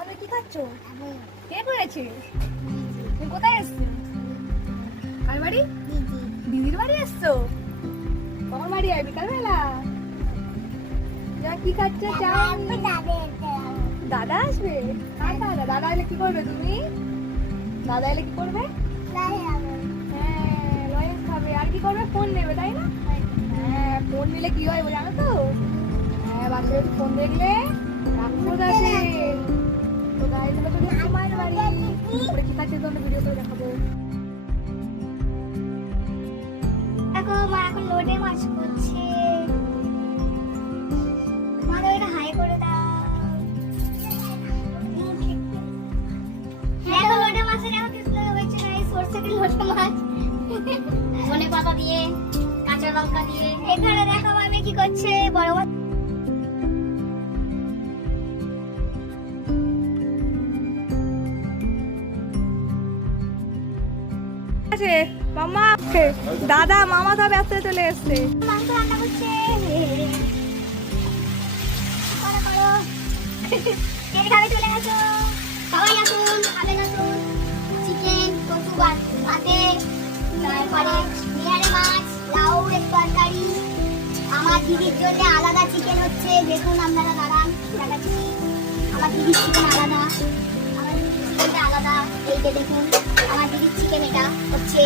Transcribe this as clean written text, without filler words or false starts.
অনেক কি খাচ্ছ? কে করেছে? তুমি কোথায় এসছো? কার বাড়ি? দিদির বাড়ি এসছো? তোমার বাড়ি আর বিকালবেলা? যা কি খাচ্ছ? চা? দাদা আসবে? কার দাদা? দাদা এলে কি করবে তুমি? দাদা এলে কি করবে? হ্যাঁ, লয়েন্স খাবে। আর কি করবে? ফোন নেবে, তাই না? হ্যাঁ, ফোন নিলে কি হয় জানো তো? হ্যাঁ, বাচ্চারা একটু ফোন দেখলে রাক্ষস আছে। তো গাইজ এবার চলে এসেছি মায়ের বাড়ি। ওরা কি খাচ্ছে তোমাকে ভিডিও করে দেখাবো। দেখো মা এখন লোটে মাছ করছে। মা তো এটা হাই করে দাও। দেখো লোটে মাছের এখন কি সুন্দর হয়েছে না, এই সরষে দিয়ে লোটে মাছ। ধনে পাতা দিয়ে, কাঁচা লঙ্কা দিয়ে। এখানে দেখো মামি কি করছে, বড় মাছ। আছে মামা, দাদা মামা সব ব্যস্ত চলে এসছে। মাংস রান্না করছে। করো করো। কে খাবে চলে আসো। সবাই আসুন, খাবেন আসুন। চিকেন, কচু ভাতে, তারপরে মিয়ারে মাছ, লাউয়ের তরকারি। আমার দিদির জন্য আলাদা চিকেন হচ্ছে, দেখুন আপনারা দাঁড়ান দেখাচ্ছি। আমার দিদির চিকেন আলাদা, আমার দিদির চিকেনটা আলাদা। এই যে দেখুন আমার দিদির চিকেন এটা হচ্ছে।